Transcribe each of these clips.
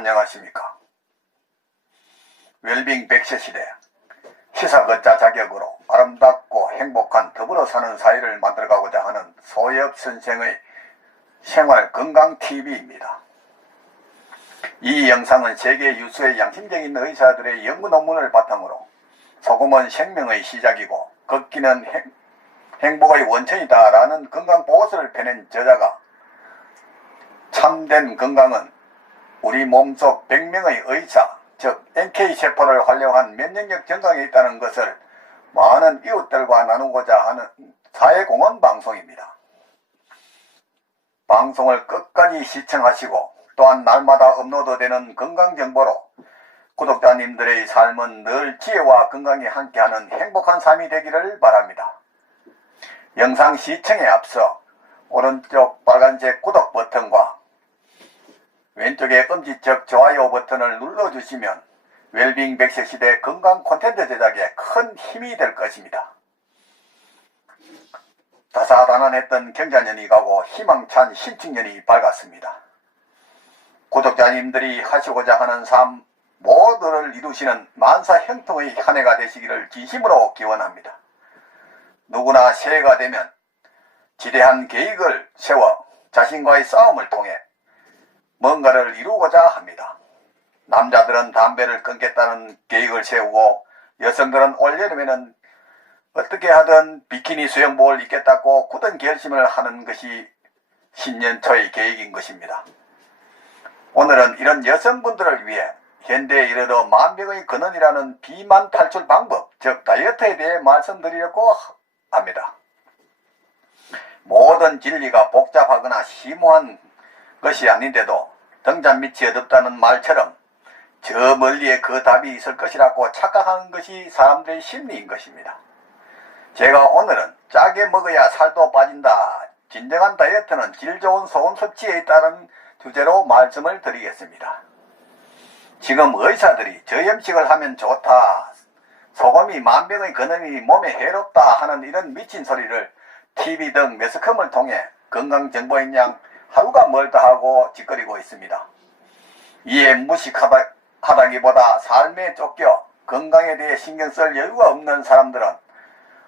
안녕하십니까. 웰빙 100세 시대 시사거자 자격으로 아름답고 행복한 더불어 사는 사회를 만들어가고자 하는 소엽 선생의 생활건강TV입니다. 이 영상은 세계 유수의 양심적인 의사들의 연구 논문을 바탕으로 소금은 생명의 시작이고 걷기는 행복의 원천이다 라는 건강보고서를 펴낸 저자가 참된 건강은 우리 몸속 100명의 의사, 즉 NK세포를 활용한 면역력 증강에 있다는 것을 많은 이웃들과 나누고자 하는 사회공헌 방송입니다. 방송을 끝까지 시청하시고 또한 날마다 업로드되는 건강정보로 구독자님들의 삶은 늘 지혜와 건강이 함께하는 행복한 삶이 되기를 바랍니다. 영상 시청에 앞서 오른쪽 빨간색 구독 버튼과 왼쪽에 엄지척 좋아요 버튼을 눌러주시면 웰빙 100세 시대 건강 콘텐츠 제작에 큰 힘이 될 것입니다. 다사다난했던 경자년이 가고 희망찬 신축년이 밝았습니다. 구독자님들이 하시고자 하는 삶 모두를 이루시는 만사 형통의 한 해가 되시기를 진심으로 기원합니다. 누구나 새해가 되면 지대한 계획을 세워 자신과의 싸움을 통해 뭔가를 이루고자 합니다. 남자들은 담배를 끊겠다는 계획을 세우고 여성들은 올여름에는 어떻게 하든 비키니 수영복을 입겠다고 굳은 결심을 하는 것이 신년 초의 계획인 것입니다. 오늘은 이런 여성분들을 위해 현대에 이르러 만병의 근원이라는 비만 탈출 방법, 즉 다이어트에 대해 말씀드리려고 합니다. 모든 진리가 복잡하거나 심오한 것이 아닌데도 등잔 밑이 어둡다는 말처럼 저 멀리에 그 답이 있을 것이라고 착각하는 것이 사람들의 심리인 것입니다. 제가 오늘은 짜게 먹어야 살도 빠진다, 진정한 다이어트는 질 좋은 소금 섭취에 있다는 주제로 말씀을 드리겠습니다. 지금 의사들이 저염식을 하면 좋다, 소금이 만병의 근원이니 몸에 해롭다 하는 이런 미친 소리를 TV 등 매스컴을 통해 건강정보인 양 하루가 멀다 하고 짓거리고 있습니다. 이에 무식하다기보다 삶에 쫓겨 건강에 대해 신경 쓸 여유가 없는 사람들은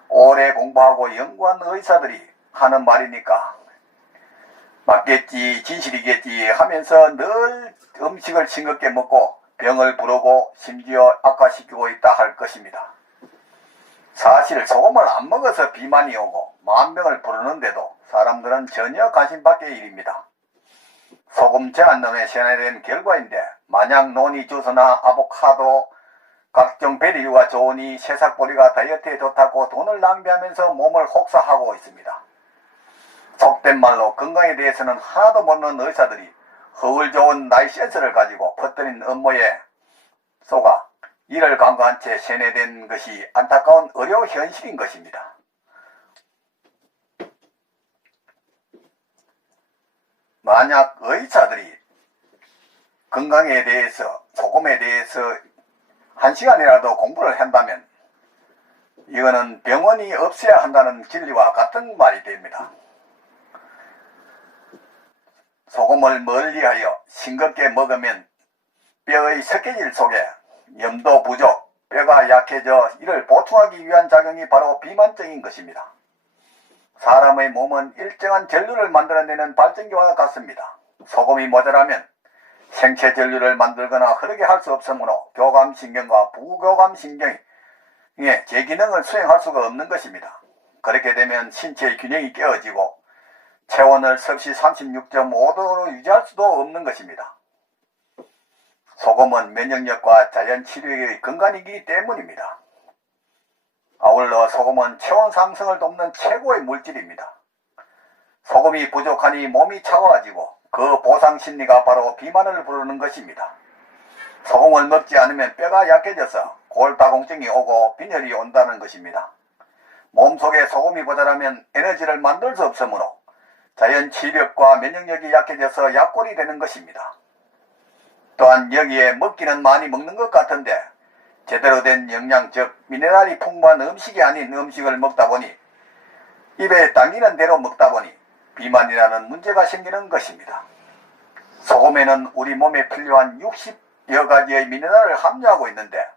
오래 공부하고 연구한 의사들이 하는 말이니까 맞겠지, 진실이겠지 하면서 늘 음식을 싱겁게 먹고 병을 부르고 심지어 악화시키고 있다 할 것입니다. 사실 소금을 안 먹어서 비만이 오고 만병을 부르는데도 사람들은 전혀 관심 밖의 일입니다. 소금 제한론에 세뇌된 결과인데 만약 노니 주스나 아보카도 각종 베리류가 좋으니 새싹보리가 다이어트에 좋다고 돈을 낭비하면서 몸을 혹사하고 있습니다. 속된 말로 건강에 대해서는 하나도 모르는 의사들이 허울 좋은 라이센스를 가지고 퍼뜨린 음모에 속아 이를 간과한 채 세뇌된 것이 안타까운 의료 현실인 것입니다. 만약 의사들이 건강에 대해서, 소금에 대해서 1시간이라도 공부를 한다면 이거는 병원이 없어야 한다는 진리와 같은 말이 됩니다. 소금을 멀리하여 싱겁게 먹으면 뼈의 석회질 속에 염도 부족, 뼈가 약해져 이를 보충하기 위한 작용이 바로 비만증인 것입니다. 사람의 몸은 일정한 전류를 만들어내는 발전기와 같습니다. 소금이 모자라면 생체 전류를 만들거나 흐르게 할 수 없으므로 교감신경과 부교감신경의 제 기능을 수행할 수가 없는 것입니다. 그렇게 되면 신체의 균형이 깨어지고 체온을 섭씨 36.5도로 유지할 수도 없는 것입니다. 소금은 면역력과 자연치료의 근간이기 때문입니다. 아울러 소금은 체온 상승을 돕는 최고의 물질입니다. 소금이 부족하니 몸이 차가워지고 그 보상심리가 바로 비만을 부르는 것입니다. 소금을 먹지 않으면 뼈가 약해져서 골다공증이 오고 빈혈이 온다는 것입니다. 몸속에 소금이 모자라면 에너지를 만들 수 없으므로 자연치력과 면역력이 약해져서 약골이 되는 것입니다. 또한 여기에 먹기는 많이 먹는 것 같은데 제대로 된 영양, 즉 미네랄이 풍부한 음식이 아닌 음식을 먹다 보니 입에 당기는 대로 먹다 보니 비만이라는 문제가 생기는 것입니다. 소금에는 우리 몸에 필요한 60여 가지의 미네랄을 함유하고 있는데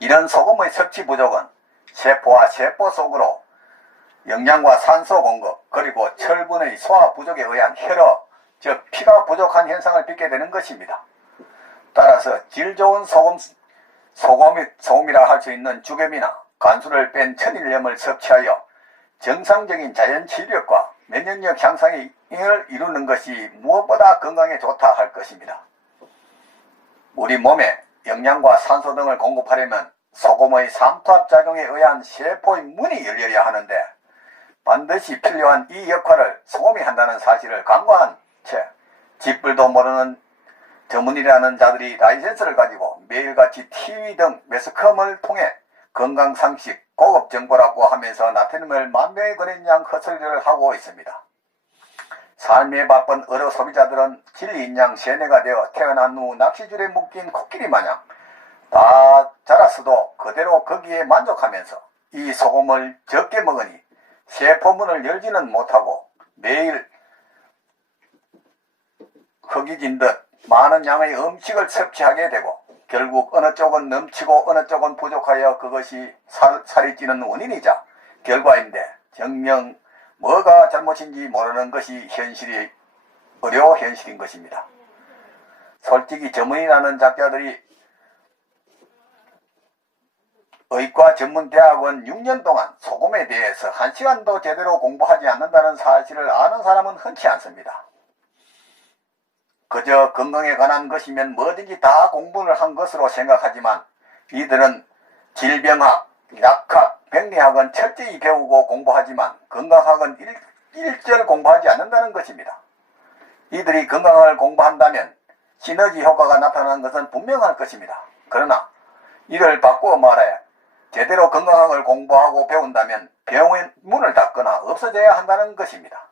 이런 소금의 섭취 부족은 세포와 세포 속으로 영양과 산소 공급 그리고 철분의 소화 부족에 의한 혈어 즉 피가 부족한 현상을 빚게 되는 것입니다. 따라서 질 좋은 소금이라 할 수 있는 죽염이나 간수를 뺀 천일염을 섭취하여 정상적인 자연 치료력과 면역력 향상을 이루는 것이 무엇보다 건강에 좋다 할 것입니다. 우리 몸에 영양과 산소 등을 공급하려면 소금의 삼투압작용에 의한 세포의 문이 열려야 하는데 반드시 필요한 이 역할을 소금이 한다는 사실을 간과한 채 쥐뿔도 모르는 전문이라는 자들이 라이센스를 가지고 매일같이 TV 등 매스컴을 통해 건강상식, 고급 정보라고 하면서 나트륨을 만병의 근원양 헛소리를 하고 있습니다. 삶에 바쁜 어려 소비자들은 진리인 양 세뇌가 되어 태어난 후 낚시줄에 묶인 코끼리 마냥 다 자랐어도 그대로 거기에 만족하면서 이 소금을 적게 먹으니 세포문을 열지는 못하고 매일 허기진 듯 많은 양의 음식을 섭취하게 되고 결국 어느 쪽은 넘치고 어느 쪽은 부족하여 그것이 살이 찌는 원인이자 결과인데 정녕 뭐가 잘못인지 모르는 것이 어려운 현실인 것입니다. 솔직히 전문이라는 작가들이 의과 전문대학원 6년 동안 소금에 대해서 1시간도 제대로 공부하지 않는다는 사실을 아는 사람은 흔치 않습니다. 그저 건강에 관한 것이면 뭐든지 다 공부를 한 것으로 생각하지만 이들은 질병학, 약학, 백리학은 철저히 배우고 공부하지만 건강학은 일절 공부하지 않는다는 것입니다. 이들이 건강을 공부한다면 시너지 효과가 나타나는 것은 분명할 것입니다. 그러나 이를 바꾸어 말해 제대로 건강학을 공부하고 배운다면 병의 문을 닫거나 없어져야 한다는 것입니다.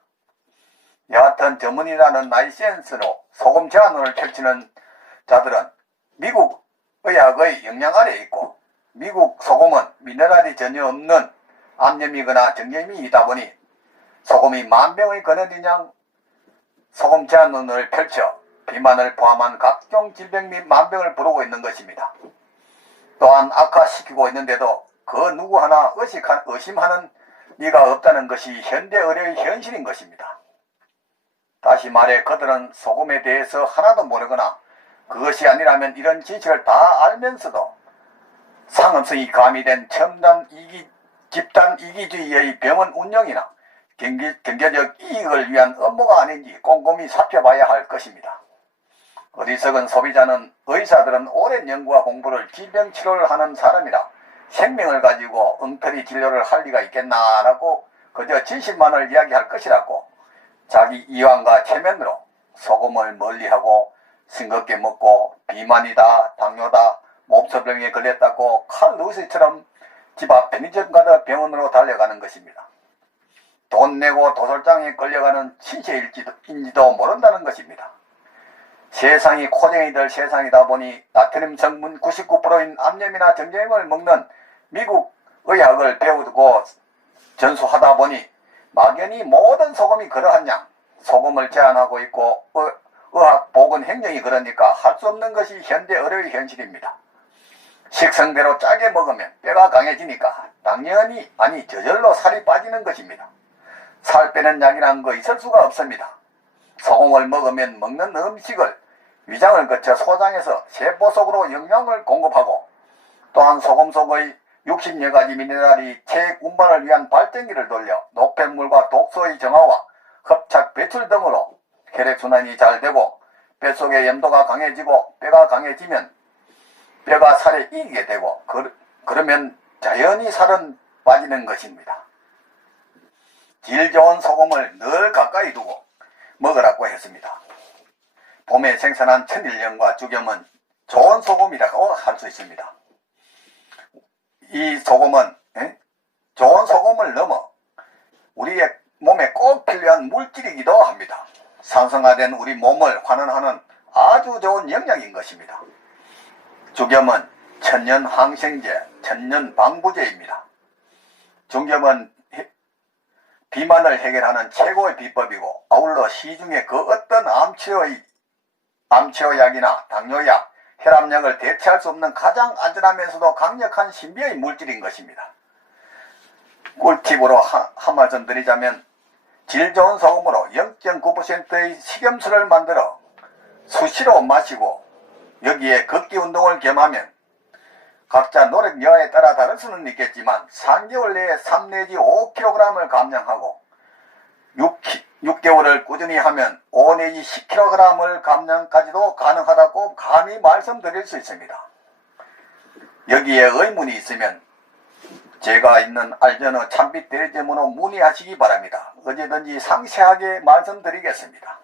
여하튼 전문이라는 라이센스로 소금 제한론을 펼치는 자들은 미국 의학의 영향 아래에 있고 미국 소금은 미네랄이 전혀 없는 암염이거나 정염이다 보니 소금이 만병의 근원인 양 소금 제한론을 펼쳐 비만을 포함한 각종 질병 및 만병을 부르고 있는 것입니다. 또한 악화시키고 있는데도 그 누구 하나 의심하는 이가 없다는 것이 현대 의료의 현실인 것입니다. 다시 말해 그들은 소금에 대해서 하나도 모르거나 그것이 아니라면 이런 진실을 다 알면서도 상업성이 가미된 집단 이기주의의 병원 운영이나 경제적 이익을 위한 업무가 아닌지 꼼꼼히 살펴봐야 할 것입니다. 어리석은 소비자는 의사들은 오랜 연구와 공부를 질병 치료를 하는 사람이라 생명을 가지고 엉터리 진료를 할 리가 있겠나라고 그저 진실만을 이야기할 것이라고 자기 이완과 체면으로 소금을 멀리하고 싱겁게 먹고 비만이다, 당뇨다, 몹서병에 걸렸다고 칼 루이스처럼 집 앞 편의점 가다 병원으로 달려가는 것입니다. 돈 내고 도살장에 끌려가는 신세인지도 모른다는 것입니다. 세상이 코쟁이들 세상이다 보니 나트륨 성분 99%인 암염이나 정제염을 먹는 미국 의학을 배우고 전수하다 보니 막연히 모든 소금이 그러한 양 소금을 제한하고 있고 의학 보건 행정이 그러니까 할 수 없는 것이 현대 의료의 현실입니다. 식성대로 짜게 먹으면 뼈가 강해지니까 당연히 저절로 살이 빠지는 것입니다. 살 빼는 약이란 거 있을 수가 없습니다. 소금을 먹으면 먹는 음식을 위장을 거쳐 소장에서 세포 속으로 영양을 공급하고 또한 소금 속의 60여 가지 미네랄이 체액 운반을 위한 발전기를 돌려 노폐물과 독소의 정화와 흡착 배출 등으로 혈액순환이 잘 되고 뱃속의 염도가 강해지고 뼈가 강해지면 뼈가 살에 이기게 되고 그러면 자연히 살은 빠지는 것입니다. 질 좋은 소금을 늘 가까이 두고 먹으라고 했습니다. 봄에 생산한 천일염과 죽염은 좋은 소금이라고 할 수 있습니다. 이 소금은 좋은 소금을 넘어 우리의 몸에 꼭 필요한 물질이기도 합니다. 산성화된 우리 몸을 환원하는 아주 좋은 영양인 것입니다. 죽염은 천연 항생제, 천연 방부제입니다. 죽염은 비만을 해결하는 최고의 비법이고 아울러 시중에 그 어떤 암치료의 암치료약이나 당뇨약, 혈압약을 대체할 수 없는 가장 안전하면서도 강력한 신비의 물질인 것입니다. 꿀팁으로 한 말씀 드리자면 질 좋은 소금으로 0.9%의 식염수를 만들어 수시로 마시고 여기에 걷기 운동을 겸하면 각자 노력 여하에 따라 다를 수는 있겠지만 3개월 내에 3 내지 5kg을 감량하고 6개월을 꾸준히 하면 5 내지 10kg을 감량까지도 가능하다고 감히 말씀드릴 수 있습니다. 여기에 의문이 있으면 제가 있는 알전어 참빛 대리점으로 문의하시기 바랍니다. 언제든지 상세하게 말씀드리겠습니다.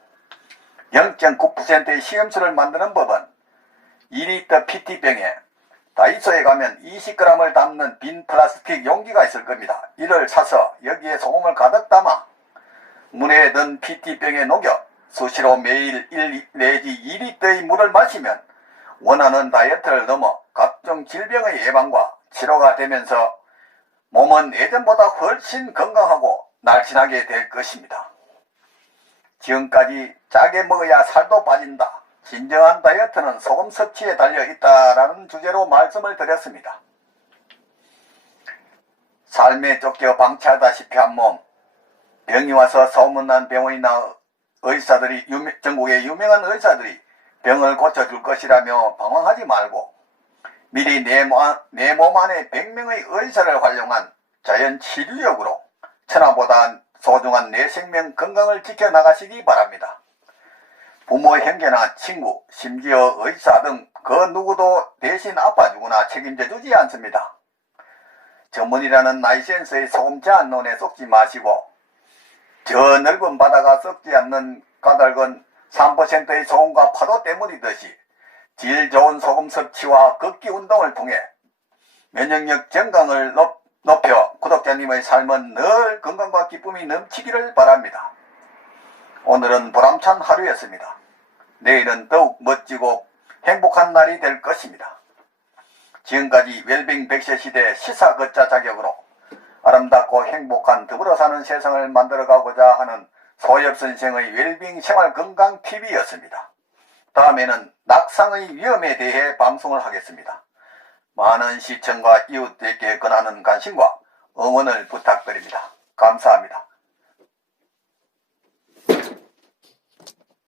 0.9%의 식염수를 만드는 법은 2리터 PT병에 다이소에 가면 20g을 담는 빈 플라스틱 용기가 있을 겁니다. 이를 사서 여기에 소금을 가득 담아 물에 든 PT병에 녹여 수시로 매일 1 내지 2리터의 물을 마시면 원하는 다이어트를 넘어 각종 질병의 예방과 치료가 되면서 몸은 예전보다 훨씬 건강하고 날씬하게 될 것입니다. 지금까지 짜게 먹어야 살도 빠진다. 진정한 다이어트는 소금 섭취에 달려있다라는 주제로 말씀을 드렸습니다. 삶에 쫓겨 방치하다시피 한 몸, 병이 와서 소문난 병원이나 의사들이 전국의 유명한 의사들이 병을 고쳐줄 것이라며 방황하지 말고 미리 내 몸 안에 100명의 의사를 활용한 자연 치료력으로 천하보다 소중한 내 생명 건강을 지켜나가시기 바랍니다. 부모, 형제나 친구, 심지어 의사 등 그 누구도 대신 아파주거나 책임져주지 않습니다. 전문이라는 나이센스의 소금 제한론에 속지 마시고 저 넓은 바다가 썩지 않는 까닭은 3%의 소금과 파도 때문이듯이 질 좋은 소금 섭취와 걷기 운동을 통해 면역력 증강을 높여 구독자님의 삶은 늘 건강과 기쁨이 넘치기를 바랍니다. 오늘은 보람찬 하루였습니다. 내일은 더욱 멋지고 행복한 날이 될 것입니다. 지금까지 웰빙 100세 시대 시사 걷자 자격으로 아름답고 행복한 더불어 사는 세상을 만들어가고자 하는 소엽 선생의 웰빙 생활건강TV였습니다. 다음에는 낙상의 위험에 대해 방송을 하겠습니다. 많은 시청과 이웃들에게 권하는 관심과 응원을 부탁드립니다. 감사합니다.